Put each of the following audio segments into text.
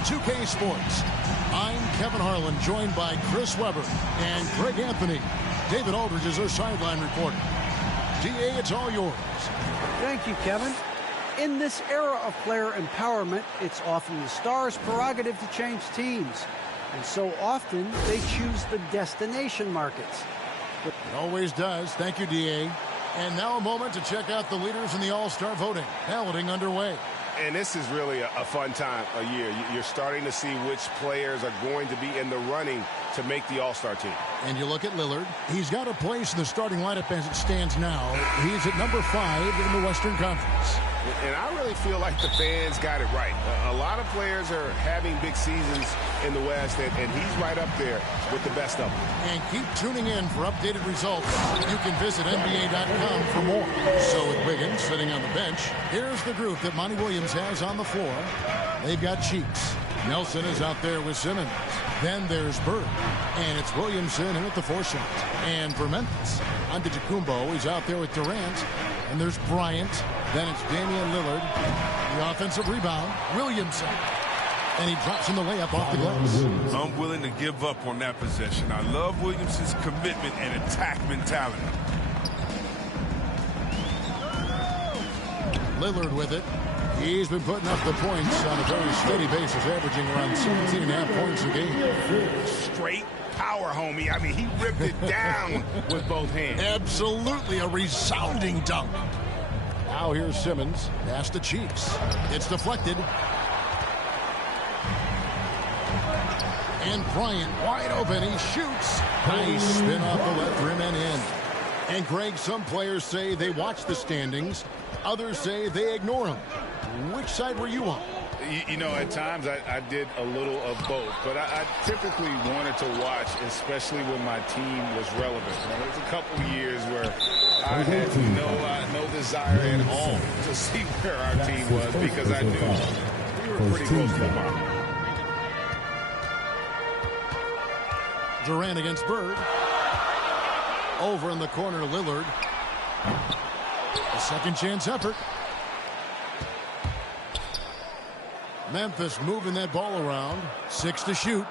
2K Sports. I'm Kevin Harlan, joined by Chris Webber and Greg Anthony. David Aldridge is our sideline reporter. DA, it's all yours. Thank you, Kevin. In this era of player empowerment, it's often the star's prerogative to change teams. And so often, they choose the destination markets. It always does. Thank you, DA. And now a moment to check out the leaders in the All-Star voting. Balloting underway. And this is really a fun time of year. You're starting to see which players are going to be in the running to make the All-Star team. And you look at Lillard. He's got a place in the starting lineup as it stands now. He's at number 5 in the Western Conference. And I really feel like the fans got it right. A lot of players are having big seasons in the West, and he's right up there with the best of them. And keep tuning in for updated results. You can visit NBA.com for more. So with Wiggins sitting on the bench, here's the group that Monty Williams has on the floor. They've got Cheeks. Nelson is out there with Simmons. Then there's Bird. And it's Williamson in at the 4 shot. And for Memphis, Antetokounmpo is out there with Durant. And there's Bryant. Then it's Damian Lillard. The offensive rebound, Williamson. And he drops in the layup off the glass. I'm willing to give up on that possession. I love Williamson's commitment and attack mentality. Lillard with it. He's been putting up the points on a very steady basis, averaging around 17.5 points a game. Straight power, homie. I mean, he ripped it down with both hands. Absolutely a resounding dunk. Now here's Simmons. Pass to Cheeks. It's deflected. And Bryant wide open. He shoots. Nice spin off the left rim and in. And Greg, some players say they watch the standings. Others say they ignore them. Which side were you on? You know, at times I did a little of both, but I typically wanted to watch, especially when my team was relevant. There was a couple years where I had no desire at all to see where our team was because I knew we were pretty close to the bottom. Durant against Bird. Over in the corner, Lillard. A second chance effort. Memphis moving that ball around. 6 to shoot.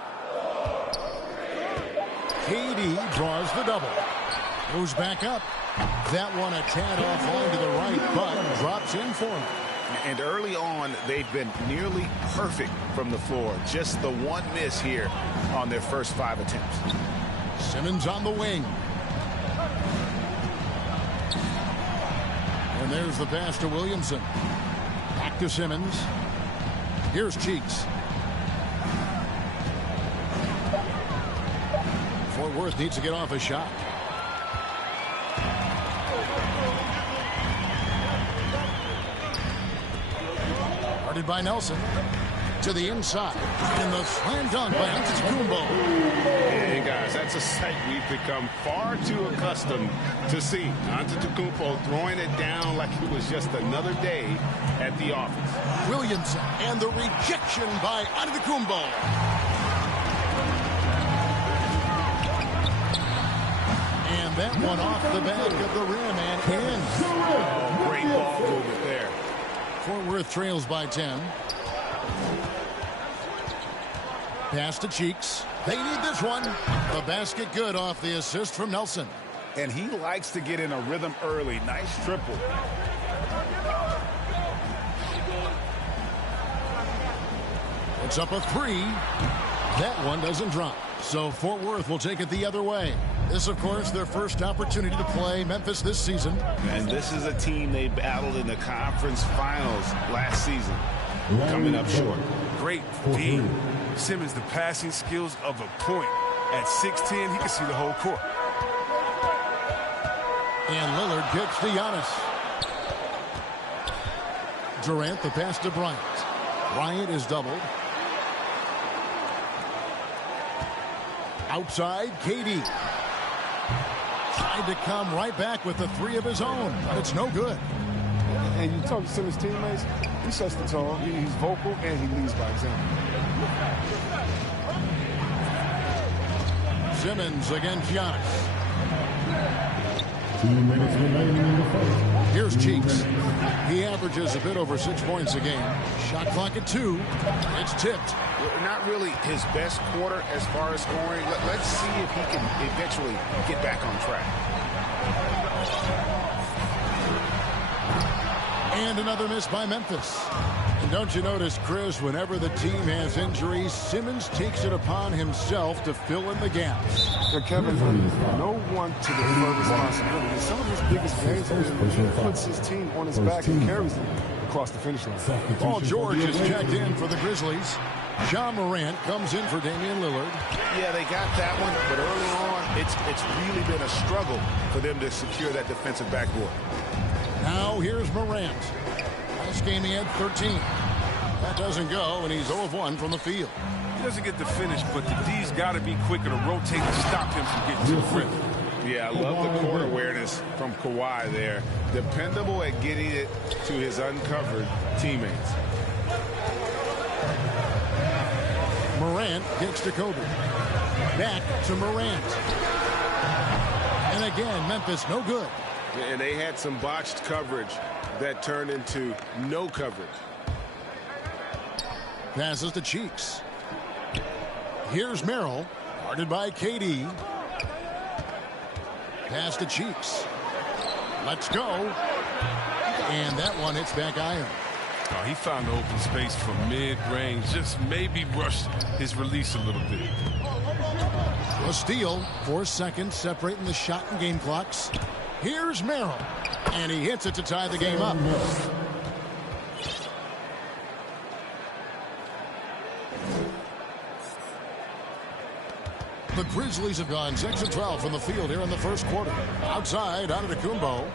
KD draws the double. Goes back up. That one a tad offline to the right, but drops in for him. And early on, they've been nearly perfect from the floor. Just the one miss here on their first 5 attempts. Simmons on the wing. And there's the pass to Williamson. Back to Simmons. Here's Cheeks. Fort Worth needs to get off a shot. Guarded by Nelson. To the inside. And the slam dunk by Antetokounmpo. Hey, guys, that's a sight we've become far too accustomed to seeing. Antetokounmpo throwing it down like it was just another day at the office. Williamson and the rejection by Antetokounmpo. And that one off the back of the rim and in. Oh, great ball movement there. Fort Worth trails by 10. Pass to Cheeks. They need this one. The basket good off the assist from Nelson. And he likes to get in a rhythm early. Nice triple. It's up a 3. That one doesn't drop. So Fort Worth will take it the other way. This, of course, their first opportunity to play Memphis this season. And this is a team they battled in the conference finals last season. Coming up short. Great D. Simmons, the passing skills of a point. At 6'10", he can see the whole court. And Lillard kicks to Giannis. Durant, the pass to Bryant. Bryant is doubled. Outside, KD. Tried to come right back with the 3 of his own, but it's no good. And you talk to Simmons' teammates, he sets the tone. He's vocal and he leads by example. Simmons against Giannis. 2 minutes remaining in the first. Here's Cheeks. He averages a bit over 6 points a game. Shot clock at 2. It's tipped. Not really his best quarter as far as scoring. Let's see if he can eventually get back on track. And another miss by Memphis. And don't you notice, Chris, whenever the team has injuries, Simmons takes it upon himself to fill in the gaps. Yeah, Kevin, no one to defer responsibility. Some of his biggest games are he puts his team on his back and carries them across the finish line. Paul George is checked in for the Grizzlies. Ja Morant comes in for Damian Lillard. Yeah, they got that one, but early on, it's really been a struggle for them to secure that defensive backboard. Now here's Morant. Last game he had 13. That doesn't go, and he's 0 of 1 from the field. He doesn't get the finish, but the D's got to be quicker to rotate to stop him from getting to the rim. Yeah, I love the court awareness from Kawhi there. Dependable at getting it to his uncovered teammates. Morant gets to Kobe. Back to Morant. And again, Memphis no good. And they had some botched coverage that turned into no coverage. Passes to Cheeks. Here's Merrill, guarded by KD. Pass to Cheeks. Let's go. And that one hits back iron. Oh, he found the open space from mid-range. Just maybe rushed his release a little bit. A steal. 4 seconds separating the shot and game clocks. Here's Merrill. And he hits it to tie the game up. The Grizzlies have gone 6 of 12 from the field here in the first quarter. Outside, Antetokounmpo.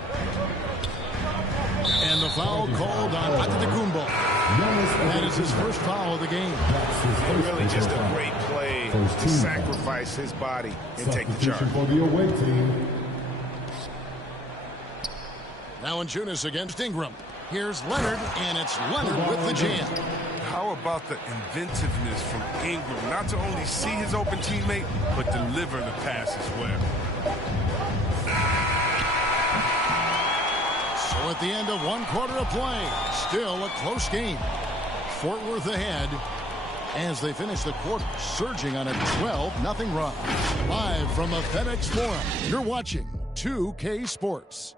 And the foul called on Antetokounmpo. That is his first foul of the game. Really just a great play to sacrifice his body and take the charge. For the away team. Valanciunas against Ingram. Here's Leonard, and it's Leonard with the jam. How about the inventiveness from Ingram? Not to only see his open teammate, but deliver the pass as well. So at the end of 1 quarter of play, still a close game. Fort Worth ahead as they finish the quarter, surging on a 12-0 run. Live from the FedEx Forum, you're watching 2K Sports.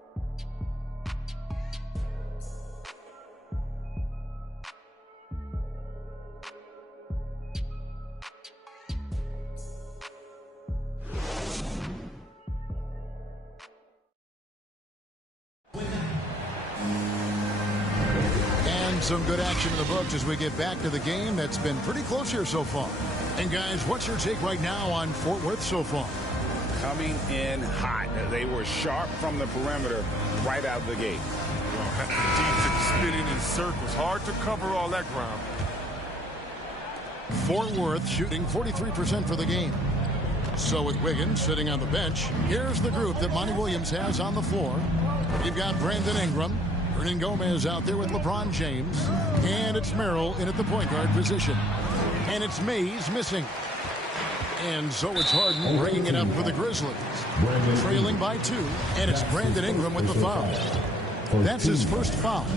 Some good action in the books as we get back to the game that's been pretty close here so far. And guys, what's your take right now on Fort Worth so far? Coming in hot. They were sharp from the perimeter right out of the gate. Well, defense spinning in circles. Hard to cover all that ground. Fort Worth shooting 43% for the game. So with Wiggins sitting on the bench, here's the group that Monty Williams has on the floor. You've got Brandon Ingram. Hernan Gomez out there with LeBron James. And it's Merrill in at the point guard position. And it's Mays missing. And so it's Harden bringing it up for the Grizzlies. Trailing by 2. And it's Brandon Ingram with the foul. That's his first foul.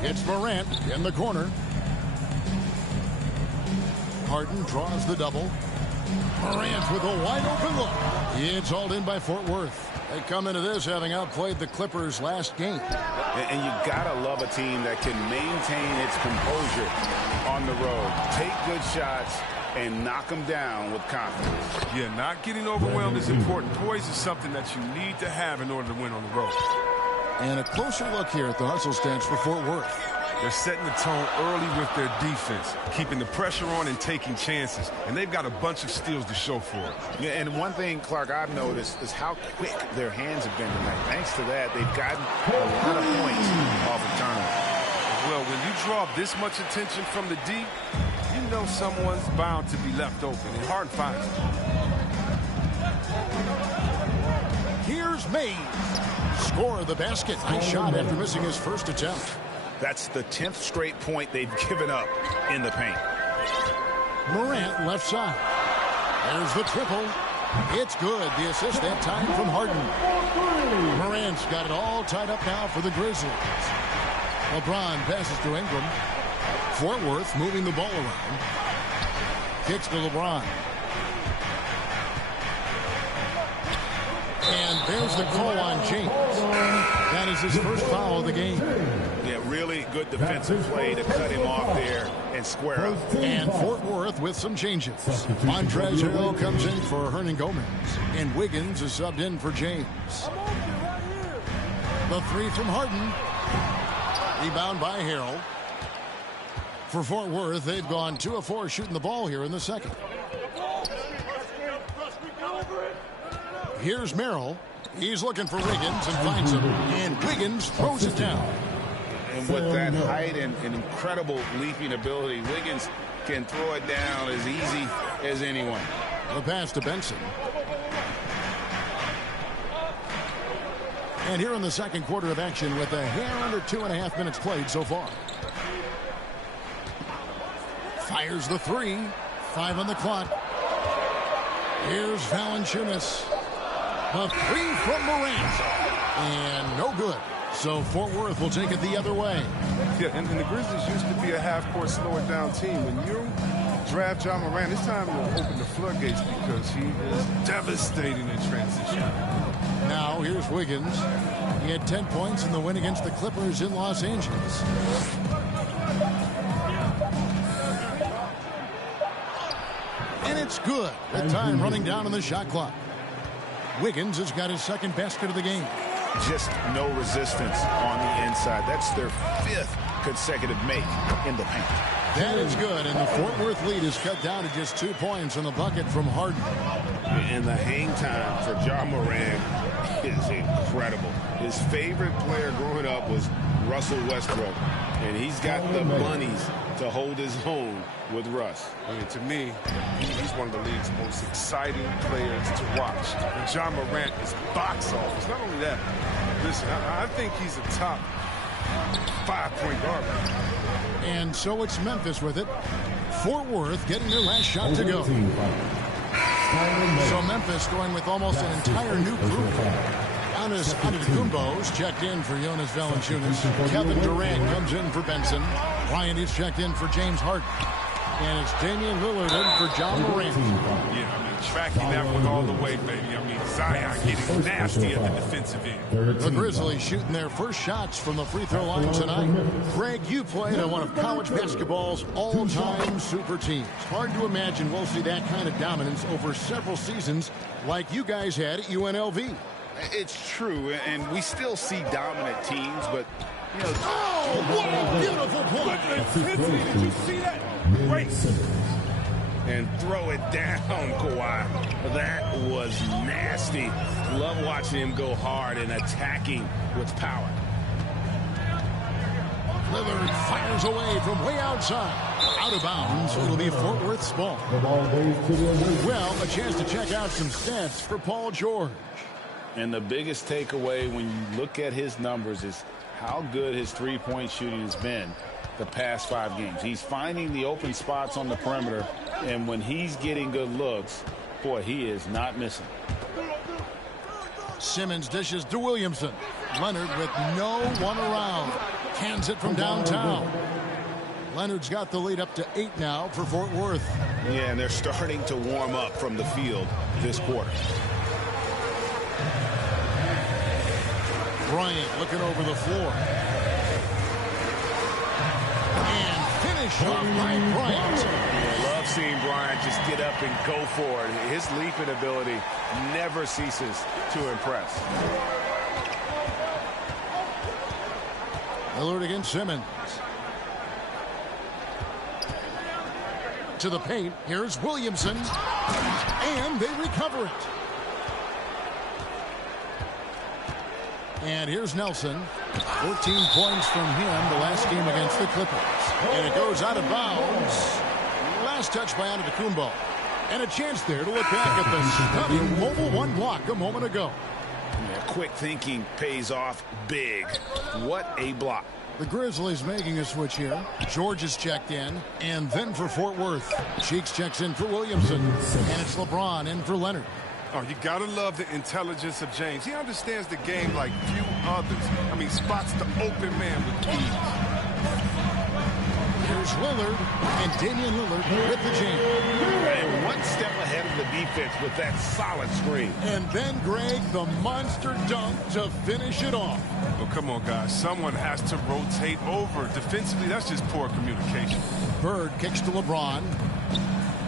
It's Morant in the corner. Harden draws the double. Morant with a wide open look. It's hauled in by Fort Worth. They come into this having outplayed the Clippers last game. And you gotta love a team that can maintain its composure on the road. Take good shots and knock them down with confidence. Yeah, not getting overwhelmed is important. Poise is something that you need to have in order to win on the road. And a closer look here at the hustle stats for Fort Worth. They're setting the tone early with their defense, keeping the pressure on and taking chances. And they've got a bunch of steals to show for it. Yeah, and one thing, Clark, I've noticed is how quick their hands have been tonight. Thanks to that, they've gotten a lot of points off of turnovers. Well, when you draw this much attention from the D, you know someone's bound to be left open, and Harden finds it. Here's Mays. Score the basket. Nice shot after missing his first attempt. That's the 10th straight point they've given up in the paint. Morant left side. There's the triple. It's good. The assist that time from Harden. Morant's got it all tied up now for the Grizzlies. LeBron passes to Ingram. Fort Worth moving the ball around. Kicks to LeBron. And there's the call on James. That is his first foul of the game. Yeah, really good defensive play to cut him off there and square up. And Fort Worth with some changes. Montrezl Harrell comes in for Hernan Gomez. And Wiggins is subbed in for James. The three from Harden. Rebound by Harrell. For Fort Worth, they've gone 2 of 4 shooting the ball here in the second. Here's Merrill. He's looking for Wiggins and finds him. And Wiggins throws it down. And with that height and incredible leaping ability, Wiggins can throw it down as easy as anyone. The pass to Benson. And here in the second quarter of action with a hair under 2.5 minutes played so far. Fires the three. 5 on the clock. Here's Valanciunas. The three from Morant. And no good. So Fort Worth will take it the other way. Yeah, and the Grizzlies used to be a half-court slower-down team. When you draft Ja Morant, it's time to open the floodgates because he is devastating in transition. Now here's Wiggins. He had 10 points in the win against the Clippers in Los Angeles. And it's good. With time running down on the shot clock. Wiggins has got his second basket of the game. Just no resistance on the inside. That's their 5th consecutive make in the paint. That is good, and the Fort Worth lead is cut down to just 2 points on the bucket from Harden. And the hang time for Ja Morant is incredible. His favorite player growing up was Russell Westbrook, and he's got the bunnies to hold his own with Russ. I mean, to me, he's one of the league's most exciting players to watch. And Ja Morant is box office. Not only that, listen, I think he's a top 5-point guard. And so it's Memphis with it. Fort Worth getting their last shot to go. So Memphis going with almost an entire new group. Giannis Antetokounmpo's checked in for Jonas Valanciunas. Kevin Durant comes in for Benson. Bryant is checked in for James Harden. And it's Damian Lillard in for Ja Morant. Yeah, I mean, tracking that one all the way, baby. I mean, Zion getting nasty at the defensive end. The Grizzlies shooting their first shots from the free throw line tonight. Greg, you played on one of college basketball's all-time super teams. Hard to imagine we'll see that kind of dominance over several seasons like you guys had at UNLV. It's true, and we still see dominant teams, but you know. Oh, what a beautiful point! Did you see that? Great. And throw it down, Kawhi. That was nasty. Love watching him go hard and attacking with power. Lillard fires away from way outside. Out of bounds. It'll be Fort Worth's ball. Well, a chance to check out some stats for Paul George. And the biggest takeaway when you look at his numbers is how good his three-point shooting has been the past 5 games. He's finding the open spots on the perimeter, and when he's getting good looks, boy, he is not missing. Simmons dishes to Williamson. Leonard with no one around. Cans it from downtown. Leonard's got the lead up to 8 now for Fort Worth. Yeah, and they're starting to warm up from the field this quarter. Bryant looking over the floor. And finish off by Bryant. I love seeing Bryant just get up and go for it. His leaping ability never ceases to impress. Lillard against Simmons. To the paint. Here's Williamson. And they recover it. And here's Nelson. 14 points from him the last game against the Clippers. And it goes out of bounds. Last touch by Antetokounmpo. And a chance there to look back at the stunning mobile one block a moment ago. Yeah, quick thinking pays off big. What a block. The Grizzlies making a switch here. George is checked in. And then for Fort Worth. Cheeks checks in for Williamson. And it's LeBron in for Leonard. Oh, you gotta love the intelligence of James. He understands the game like few others. I mean, spots the open man with ease. Here's Lillard, and Damian Lillard with the jam. And one step ahead of the defense with that solid screen. And then, Greg, the monster dunk to finish it off. Oh, come on, guys. Someone has to rotate over. Defensively, that's just poor communication. Bird kicks to LeBron.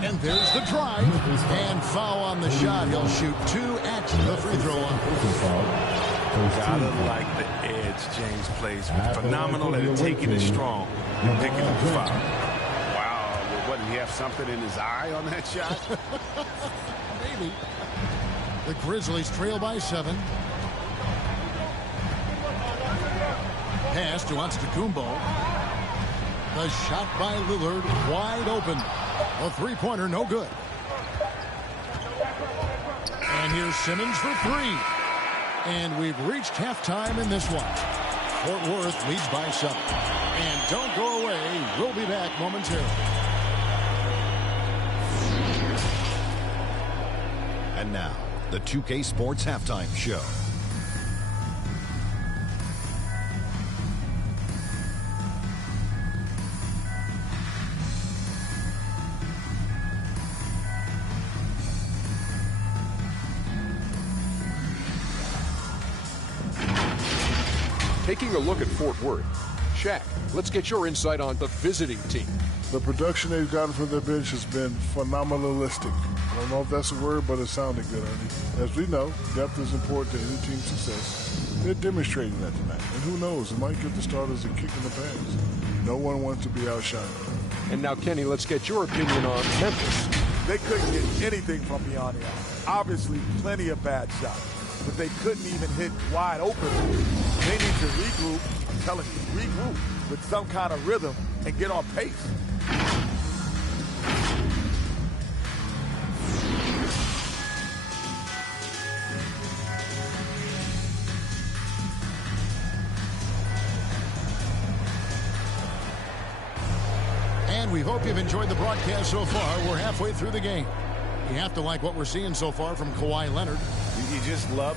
And there's the drive. And foul on the shot. He'll shoot 2 at the free throw line. Gotta like the edge James plays with. Phenomenal at taking it strong and picking up the foul. Wow. Well, what, did he have something in his eye on that shot? Maybe. The Grizzlies trail by 7. Pass to Antetokounmpo. The shot by Lillard wide open. A three-pointer, no good. And here's Simmons for 3. And we've reached halftime in this one. Fort Worth leads by 7. And don't go away. We'll be back momentarily. And now, the 2K Sports Halftime Show. Taking a look at Fort Worth, Shaq, let's get your insight on the visiting team. The production they've gotten from their bench has been phenomenalistic. I don't know if that's a word, but it sounded good, Ernie. As we know, depth is important to any team's success. They're demonstrating that tonight. And who knows, it might give the starters a kick in the pants. No one wants to be outshined. And now, Kenny, let's get your opinion on Memphis. They couldn't get anything from beyond the arc. Obviously, plenty of bad shots. But they couldn't even hit wide open. They need to regroup, I'm telling you, regroup with some kind of rhythm and get on pace. And we hope you've enjoyed the broadcast so far. We're halfway through the game. You have to like what we're seeing so far from Kawhi Leonard. You just love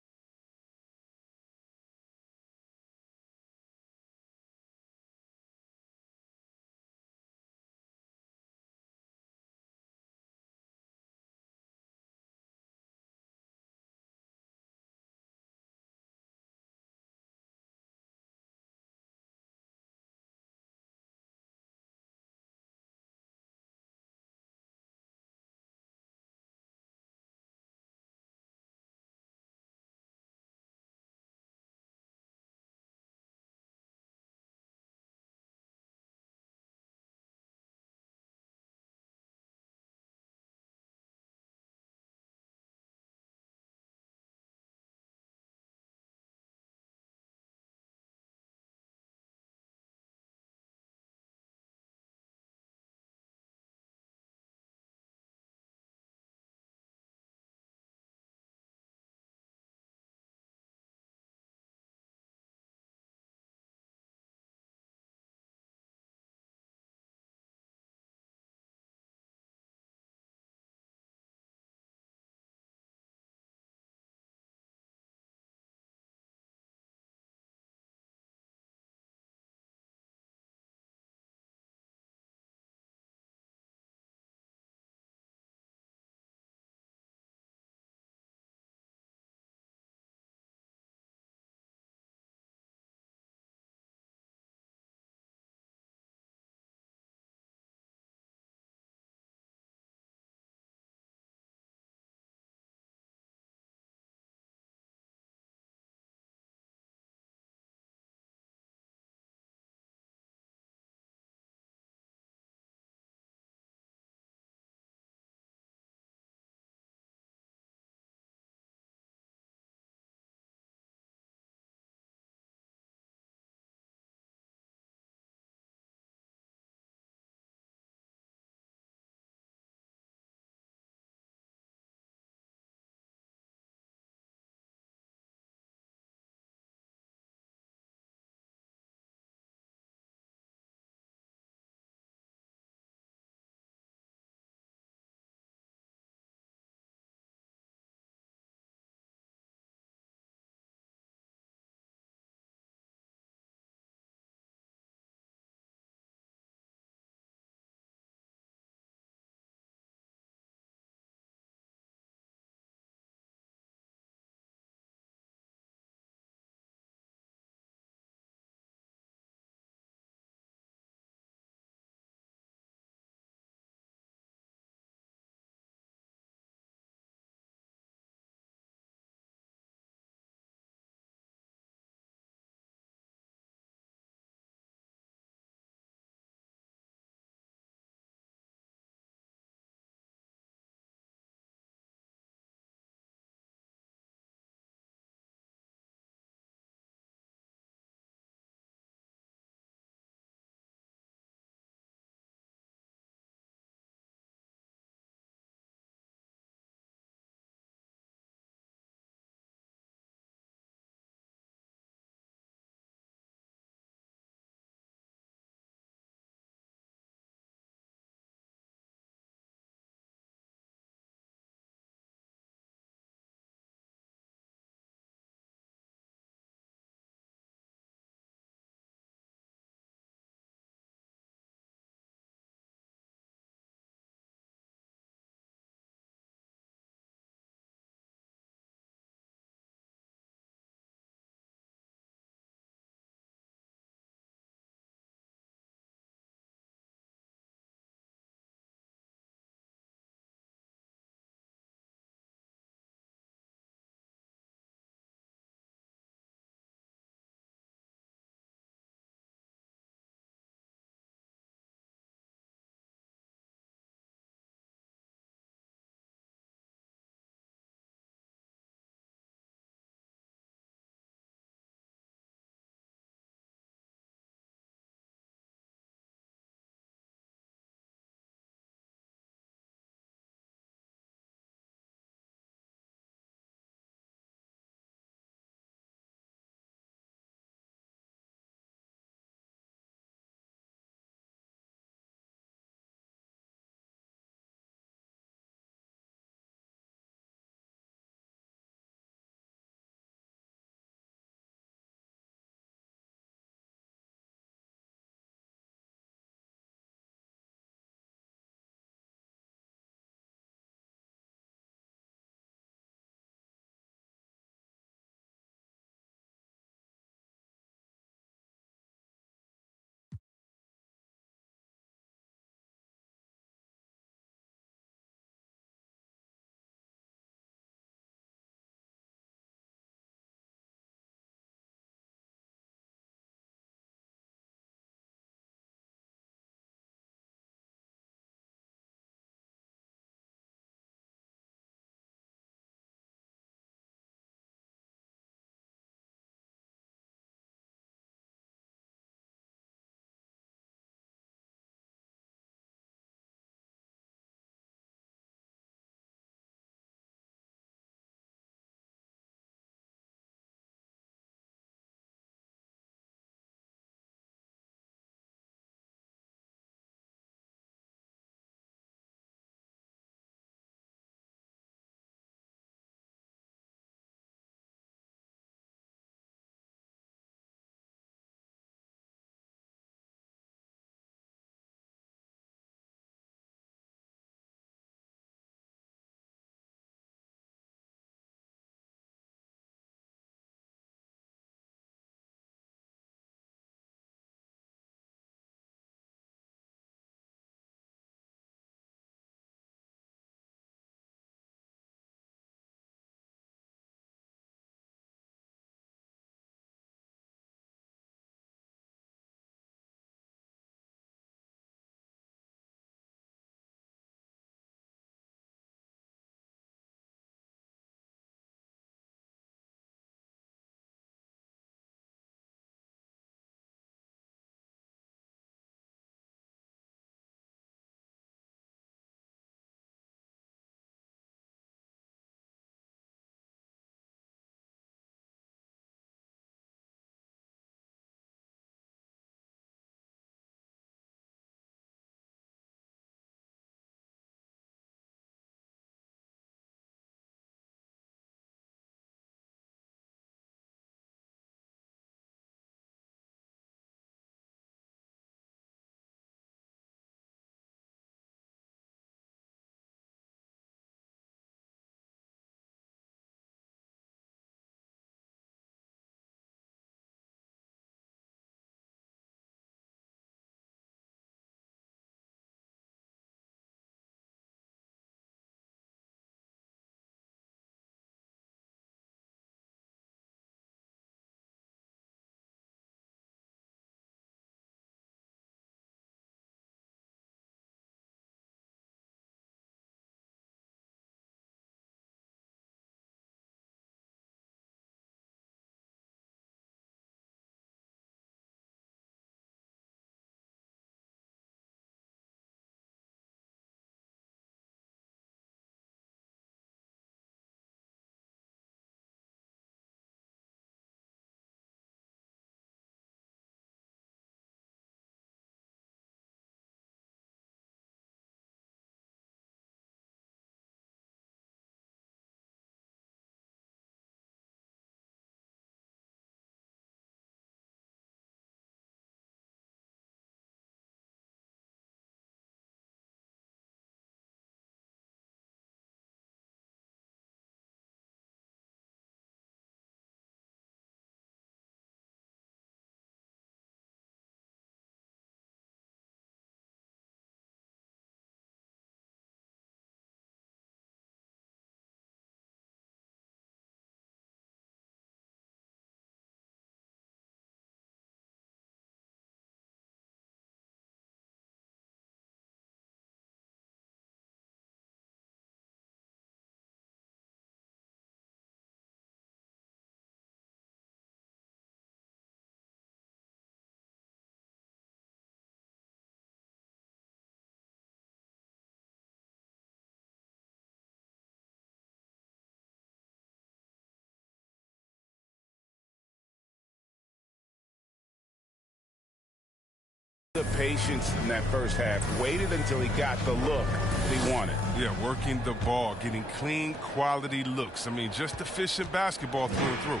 The patience in that first half, waited until he got the look that he wanted. Yeah, working the ball, getting clean, quality looks. I mean, just efficient basketball through and through.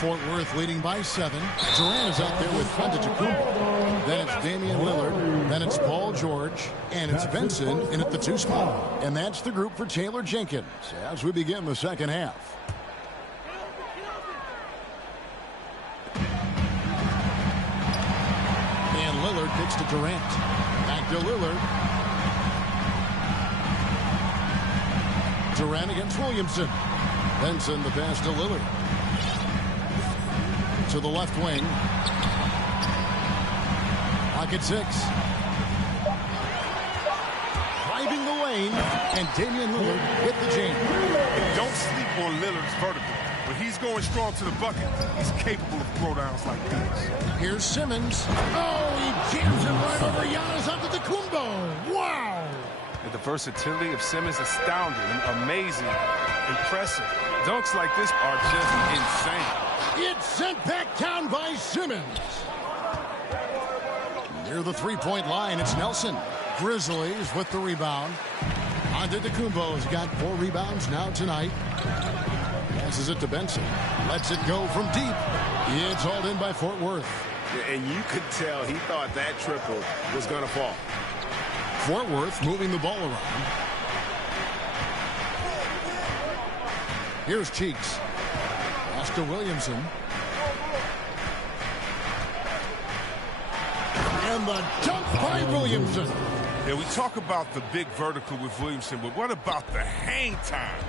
Fort Worth leading by 7. Durant is out there with Antetokounmpo. Then it's Damian Lillard. Then it's Paul George. And it's Benson in at the 2 spot. And that's the group for Taylor Jenkins as we begin the second half. And Lillard kicks to Durant. Back to Lillard. Durant against Williamson. Benson the pass to Lillard. To the left wing. Pocket 6. Driving the lane. And Damian Lillard hit the jam. And don't sleep on Lillard's vertical. When he's going strong to the bucket, he's capable of throwdowns like these. Here's Simmons. Oh, he jams it right over Giannis Antetokounmpo. Wow. And the versatility of Simmons astounding, amazing, impressive. Dunks like this are just insane. It's sent back down by Simmons. Near the three-point line, it's Nelson. Grizzlies with the rebound. Antetokounmpo's got 4 rebounds now tonight. Passes it to Benson. Lets it go from deep. It's hauled in by Fort Worth. And you could tell he thought that triple was going to fall. Fort Worth moving the ball around. Here's Cheeks. Pass to Williamson. And the dunk by Williamson. Yeah, we talk about the big vertical with Williamson, but what about the hang time?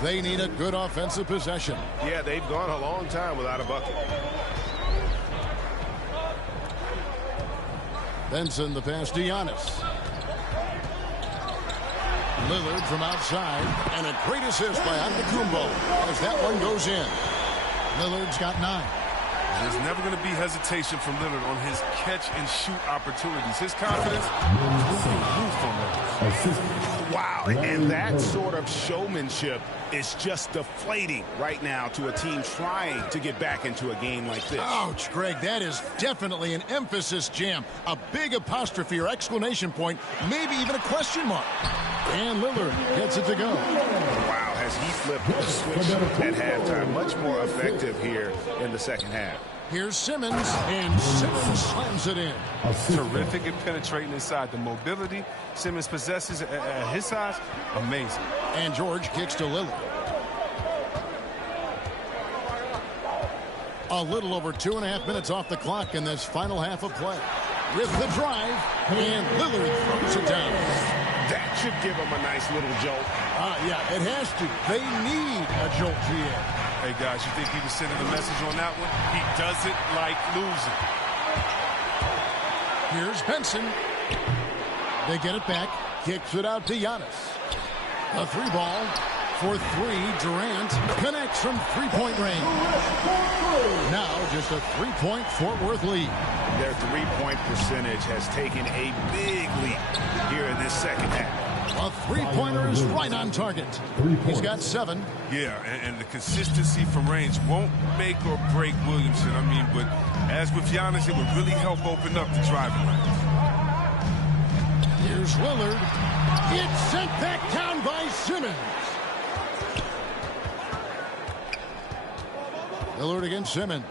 They need a good offensive possession. Yeah, they've gone a long time without a bucket. Benson the pass to Giannis. Lillard from outside, and a great assist by Antetokounmpo as that one goes in. Lillard's got 9. There's never going to be hesitation from Lillard on his catch-and-shoot opportunities. His confidence, wow, and that sort of showmanship is just deflating right now to a team trying to get back into a game like this. Ouch, Greg, that is definitely an emphasis jam. A big apostrophe or exclamation point, maybe even a question mark. And Lillard gets it to go. Wow, has he flipped the switch at halftime. Much more effective here in the second half. Here's Simmons, and Simmons slams it in. Terrific at penetrating inside. The mobility Simmons possesses at his size, amazing. And George kicks to Lillard. A little over 2.5 minutes off the clock in this final half of play. With the drive, and Lillard throws it down. That should give him a nice little jolt. Yeah, it has to. They need a jolt here. Hey, guys, you think he was sending a message on that one? He doesn't like losing. Here's Benson. They get it back. Kicks it out to Giannis. A 3-ball for 3. Durant connects from 3-point range. Now just a 3-point Fort Worth lead. Their 3-point percentage has taken a big leap here in this second half. A 3-pointer is right on target. He's got 7. Yeah, and the consistency from range won't make or break Williamson. I mean, but as with Giannis, it would really help open up the driving lane. Here's Lillard. It's sent back down by Simmons. Lillard against Simmons.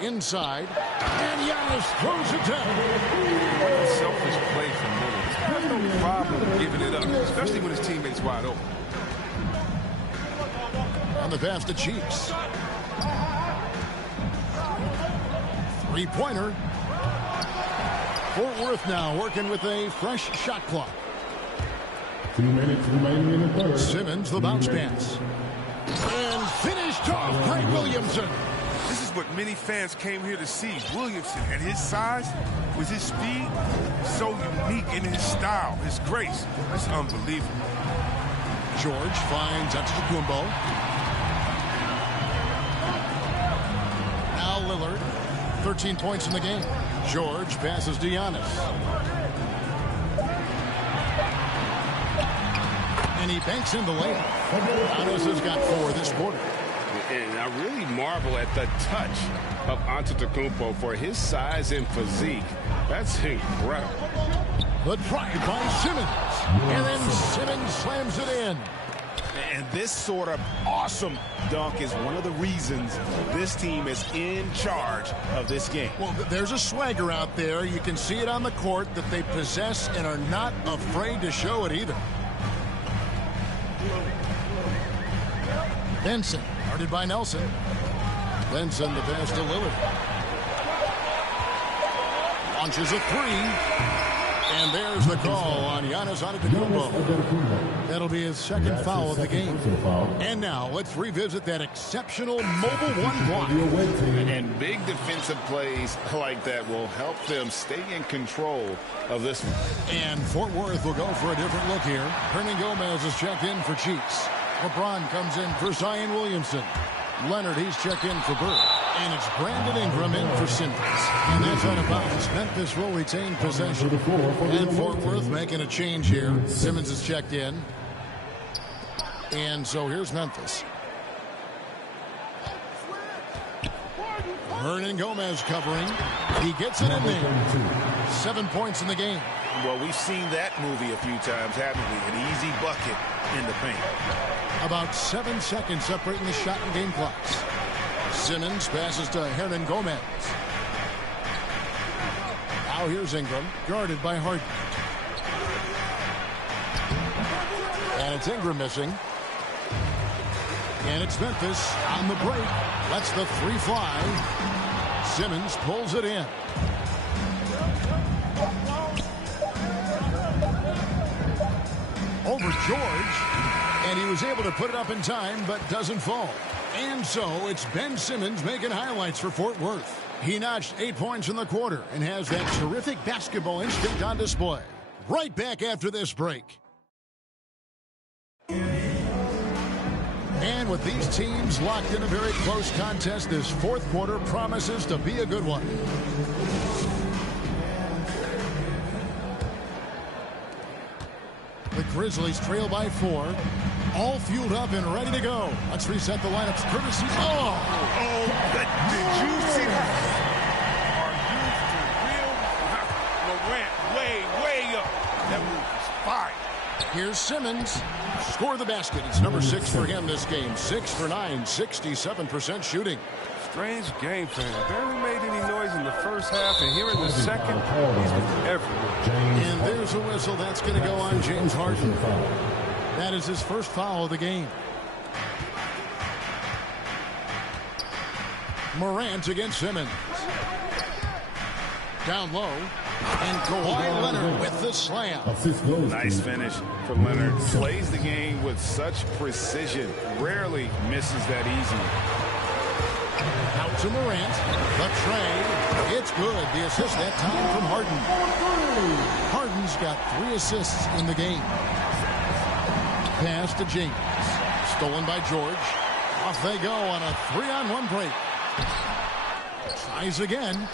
Inside. And Giannis throws it down. What a selfish play from Lillard. There's no problem giving it up, especially when his teammate's wide open. On the pass to Cheeks. 3-pointer. Fort Worth now working with a fresh shot clock. 2 minutes remaining in the third. Simmons the bounce pass. And finished off by Williamson. This is what many fans came here to see. Williamson at his size, with his speed, so unique in his style, his grace. It's unbelievable. George finds Antetokounmpo. Now Lillard, 13 points in the game. George passes to Giannis. And he banks in the layup. Giannis has got 4 this quarter. And I I really marvel at the touch of Antetokounmpo for his size and physique. That's incredible. The drive by Simmons. And then Simmons slams it in. And this sort of awesome dunk is one of the reasons this team is in charge of this game. Well, there's a swagger out there. You can see it on the court that they possess and are not afraid to show it either. Benson, guarded by Nelson. Benson, the pass to Lillard. Launches a three. And there's the call on Giannis Antetokounmpo. That'll be his second foul of the game. And now let's revisit that exceptional mobile one block. And big defensive plays like that will help them stay in control of this one. And Fort Worth will go for a different look here. Hernangomez is checked in for Cheeks. LeBron comes in for Zion Williamson. Leonard, he's checked in for Bird. And it's Brandon Ingram in for Simmons. And that's out of bounds. Memphis will retain possession. And Fort Worth making a change here. Simmons is checked in. And so here's Memphis. Hernangomez covering. He gets it in there. 7 points in the game. Well, we've seen that movie a few times, haven't we? An easy bucket in the paint. About 7 seconds separating the shot and game clocks. Simmons passes to Hernangomez. Now here's Ingram, guarded by Harden. And it's Ingram missing. And it's Memphis on the break. Lets the three fly. Simmons pulls it in. Over George. And he was able to put it up in time, but doesn't fall. And so it's Ben Simmons making highlights for Fort Worth. He notched 8 points in the quarter and has that terrific basketball instinct on display. Right back after this break. And with these teams locked in a very close contest, this fourth quarter promises to be a good one. The Grizzlies trail by 4. All fueled up and ready to go. Let's reset the lineups courtesy. Did you see that? Are you for real? Morant way up. That move is fire. Here's Simmons. Score the basket. It's number 6 for him this game. 6 for 9, 67% shooting. Strange game plan. Barely made any noise in the first half, and here in the second, he's been everywhere. And there's a whistle. That's going to go on James Harden. That is his first foul of the game. Morant against Simmons. Down low. And Kawhi Leonard with the slam. Nice finish for Leonard. Plays the game with such precision. Rarely misses that easy. Out to Morant. The trade. It's good. The assist that time from Harden. Harden's got 3 assists in the game. Pass to James. Stolen by George. Off they go on a 3-on-1 break. Tries again.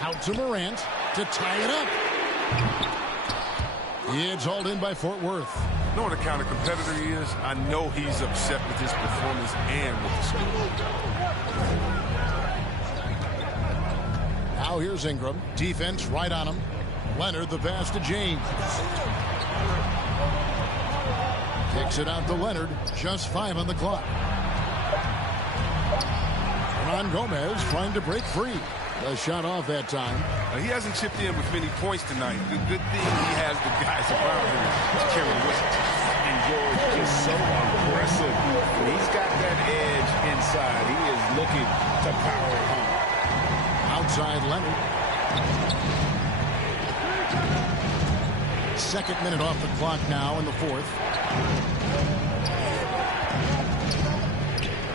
Out to Morant to tie it up. It's hauled in by Fort Worth. You know what the kind of competitor he is? I know he's upset with his performance and with the score. Now here's Ingram. Defense right on him. Leonard the pass to James. Kicks it out to Leonard. Just 5 on the clock. Hernangomez trying to break free. The shot off that time. He hasn't chipped in with many points tonight. The good thing he has the guys around him to carry the weight. And George is so aggressive. He's got that edge inside. He is looking to power it home. Outside Leonard. Second minute off the clock now in the fourth.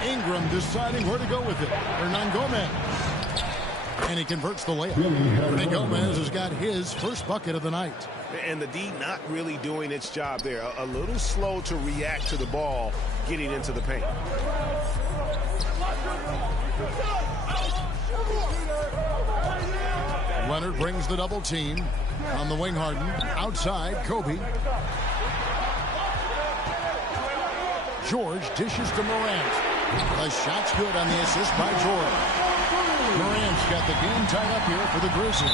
Ingram deciding where to go with it. Hernangomez. And he converts the layup. Hernangomez has got his first bucket of the night. And the D not really doing its job there. A little slow to react to the ball getting into the paint. Leonard brings the double team. On the wing, Harden. Outside, Kobe. George dishes to Morant. The shot's good on the assist by Jordan. Morant's got the game tied up here for the Grizzlies.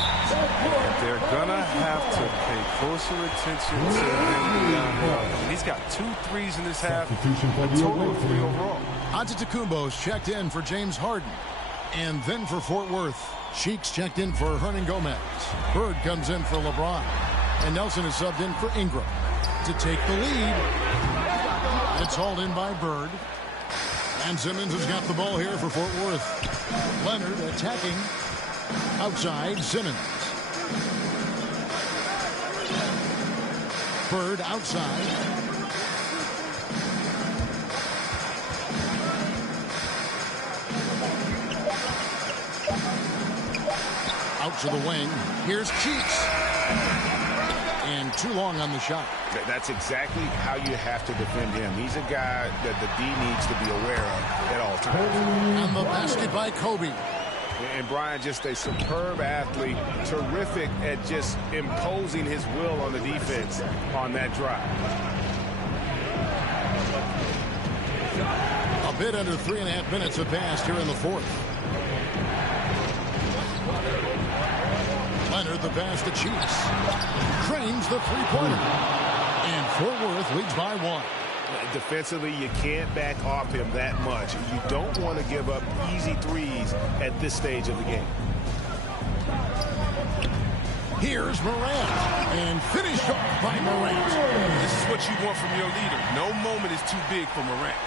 They're going to have to pay closer attention to him down here. He's got 2 threes in this half, a total of 3 overall. Antetokounmpo's checked in for James Harden. And then for Fort Worth, Cheeks checked in for Hernan Gomez. Bird comes in for LeBron. And Nelson is subbed in for Ingram. To take the lead, it's hauled in by Bird. And Simmons has got the ball here for Fort Worth. Leonard attacking outside Simmons. Bird outside. Out to the wing. Here's Cheeks. And too long on the shot. That's exactly how you have to defend him. He's a guy that the D needs to be aware of at all times. And the basket by Kobe. And Brian, just a superb athlete, terrific at just imposing his will on the defense on that drive. A bit under 3.5 minutes have passed here in the fourth. Leonard the pass to Cheeks. Cranes the three-pointer. And Fort Worth leads by 1. Defensively, you can't back off him that much. You don't want to give up easy threes at this stage of the game. Here's Morant. And finished off by Morant. This is what you want from your leader. No moment is too big for Morant.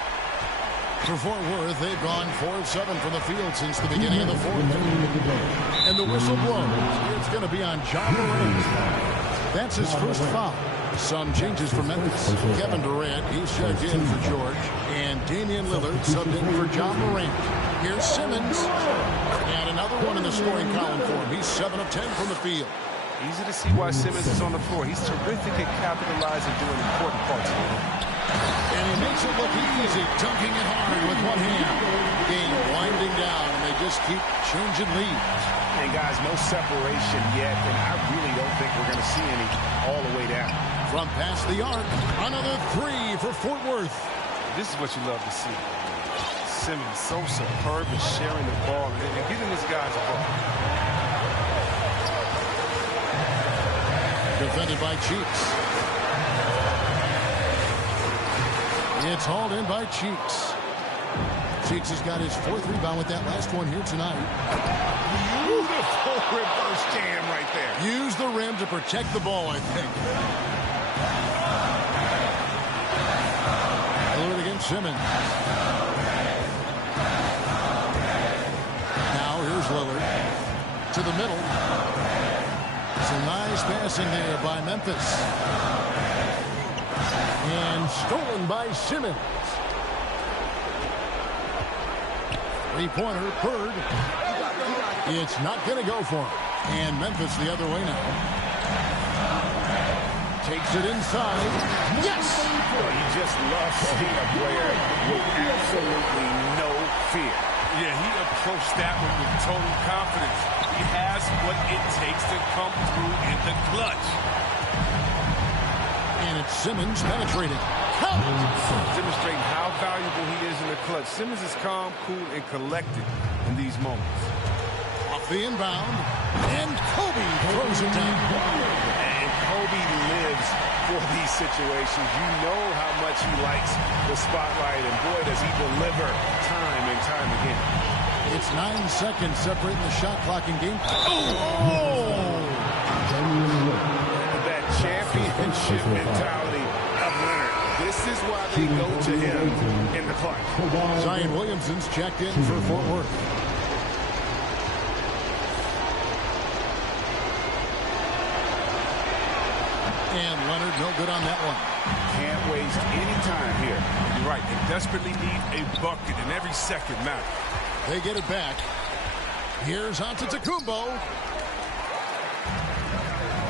For Fort Worth, they've gone 4 of 7 from the field since the beginning of the fourth. And the whistle blows. It's going to be on John Morant. That's his first foul. Some changes for Memphis. Kevin Durant, he's checked in for George. And Damian Lillard subbed in for John Morant. Here's Simmons. And another one in the scoring column for him. He's 7 of 10 from the field. Easy to see why Simmons is on the floor. He's terrific at capitalizing doing important parts of the game. And he makes it look easy, dunking it hard with one hand. Game winding down, and they just keep changing leads. And guys, no separation yet, and I really don't think we're going to see any all the way down. From past the arc, another 3 for Fort Worth. This is what you love to see. Simmons so superb at sharing the ball and giving his guys a ball. Defended by Cheeks. It's hauled in by Cheeks. Cheeks has got his 4th rebound with that last one here tonight. Beautiful reverse jam right there. Use the rim to protect the ball, I think. Lillard against Simmons. Now here's Lillard to the middle. Some nice passing there by Memphis. And stolen by Simmons. Three-pointer, Bird. It's not going to go for him. And Memphis the other way now. Takes it inside. Yes! Well, you just love seeing a player with absolutely no fear. Yeah, he approached that one with total confidence. He has what it takes to come through in the clutch. And it's Simmons penetrating. Demonstrating how valuable he is in the clutch. Simmons is calm, cool, and collected in these moments. Off the inbound. And Kobe throws it down. And Kobe lives for these situations. You know how much he likes the spotlight, and boy, does he deliver time and time again. It's 9 seconds separating the shot clock in game. Oh! That championship mentality of Leonard. This is why they go to him in the clutch. Zion Williamson's checked in for Fort Worth. And Leonard no good on that one. Can't waste any time here. You're right. They desperately need a bucket, and every second matters. They get it back. Here's Antetokounmpo.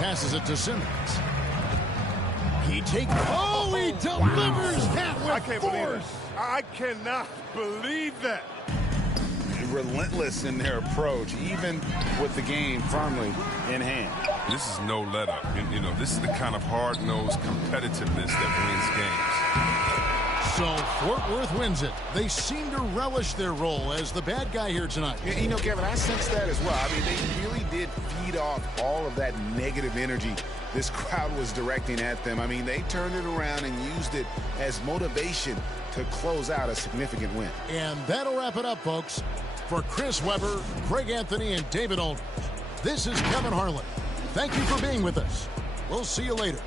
Passes it to Simmons. He takes. Oh, he delivers that with force. I cannot believe that. Relentless in their approach, even with the game firmly in hand. This is no let-up. You know, this is the kind of hard-nosed competitiveness that wins games. So Fort Worth wins it. They seem to relish their role as the bad guy here tonight. Yeah, you know, Kevin, I sense that as well. I mean, they really did feed off all of that negative energy this crowd was directing at them. I mean, they turned it around and used it as motivation to close out a significant win. And that'll wrap it up, folks. For Chris Webber, Greg Anthony, and David Aldridge, this is Kevin Harlan. Thank you for being with us. We'll see you later.